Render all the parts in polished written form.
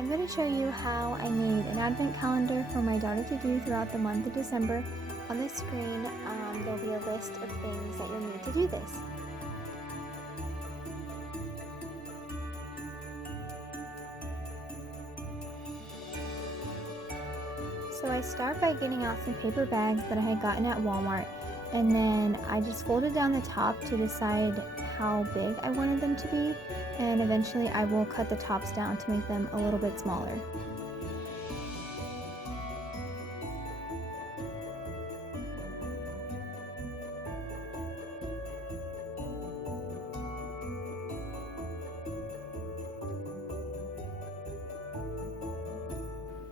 I'm going to show you how I made an advent calendar for my daughter to do throughout the month of December. On the screen, there'll be a list of things that you'll need to do this. So I start by getting out some paper bags that I had gotten at Walmart, and then I just folded down the top to decide how big I wanted them to be, and eventually I will cut the tops down to make them a little bit smaller.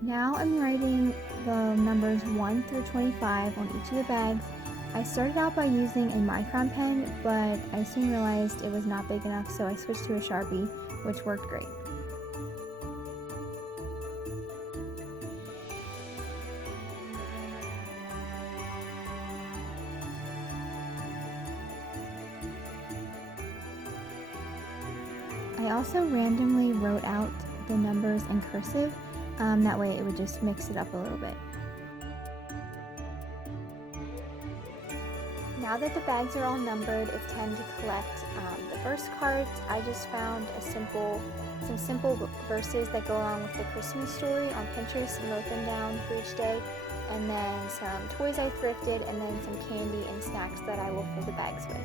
Now I'm writing the numbers 1 through 25 on each of the bags. I started out by using a micron pen, but I soon realized it was not big enough, so I switched to a Sharpie, which worked great. I also randomly wrote out the numbers in cursive, that way it would just mix it up a little bit. Now that the bags are all numbered, it's time to collect the verse cards. I just found some simple verses that go along with the Christmas story on Pinterest and wrote them down for each day, and then some toys I thrifted, and then some candy and snacks that I will fill the bags with.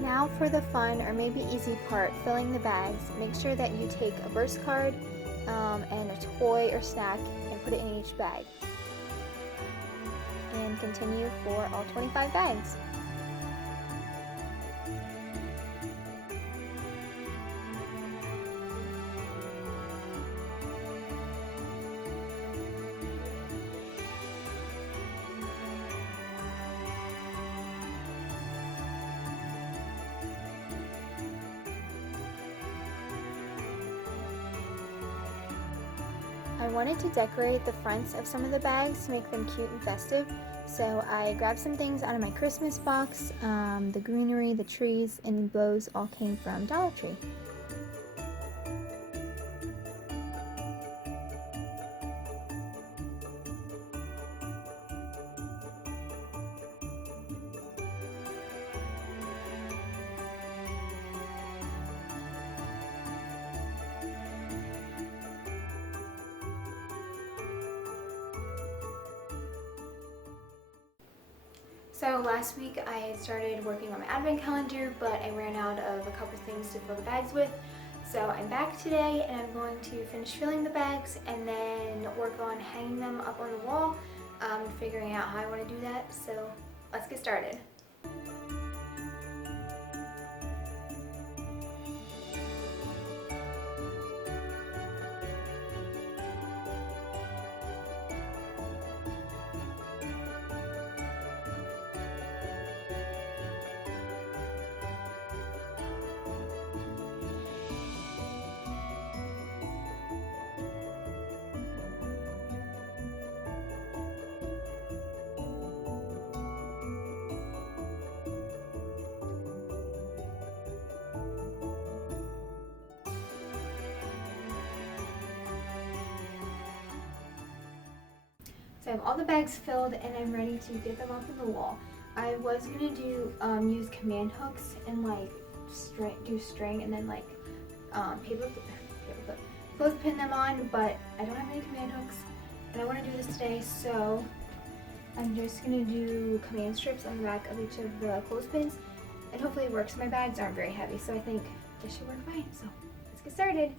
Now for the fun or maybe easy part, filling the bags. Make sure that you take a verse card and a toy or snack and put it in each bag. And continue for all 25 bags. I wanted to decorate the fronts of some of the bags to make them cute and festive, so I grabbed some things out of my Christmas box. The greenery, the trees, and the bows all came from Dollar Tree. So last week I had started working on my advent calendar, but I ran out of a couple things to fill the bags with. So I'm back today and I'm going to finish filling the bags and then work on hanging them up on the wall and figuring out how I want to do that. So let's get started. So I have all the bags filled and I'm ready to get them up on the wall. I was gonna do use command hooks and like do string and then like clothespin them on, but I don't have any command hooks and I want to do this today, so I'm just gonna do command strips on the back of each of the clothespins and hopefully it works. My bags aren't very heavy, so I think this should work fine. So let's get started.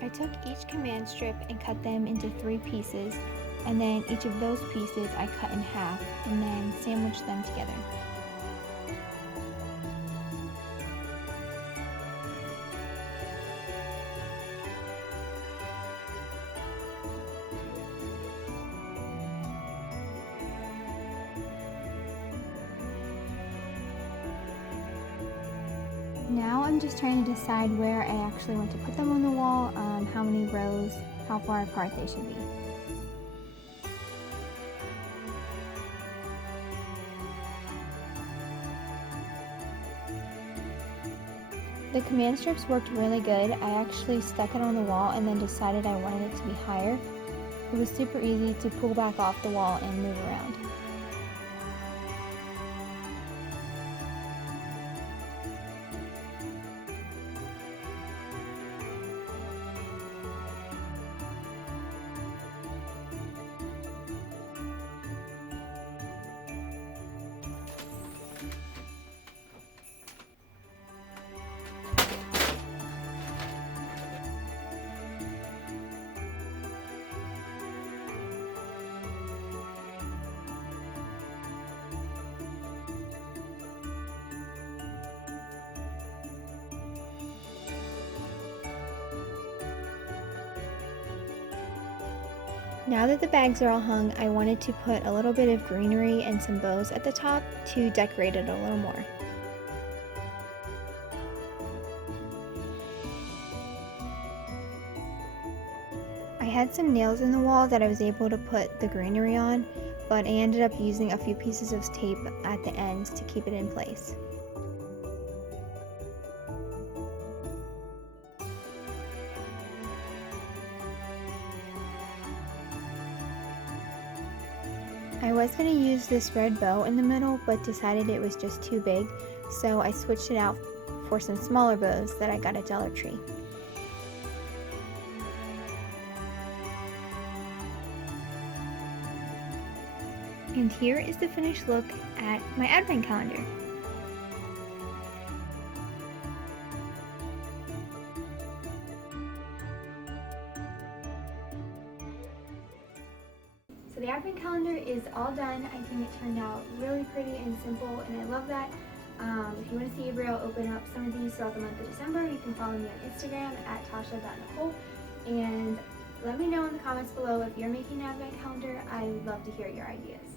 I took each command strip and cut them into 3 pieces, and then each of those pieces I cut in half and then sandwiched them together. Now I'm just trying to decide where I actually want to put them on the wall, how many rows, how far apart they should be. The command strips worked really good. I actually stuck it on the wall and then decided I wanted it to be higher. It was super easy to pull back off the wall and move around. Now that the bags are all hung, I wanted to put a little bit of greenery and some bows at the top to decorate it a little more. I had some nails in the wall that I was able to put the greenery on, but I ended up using a few pieces of tape at the ends to keep it in place. I was going to use this red bow in the middle, but decided it was just too big, so I switched it out for some smaller bows that I got at Dollar Tree. And here is the finished look at my advent calendar. So the advent calendar is all done. I think it turned out really pretty and simple, and I love that. If you want to see Gabriel open up some of these throughout the month of December, you can follow me on Instagram at tasha.nicole, and let me know in the comments below if you're making an advent calendar. I would love to hear your ideas.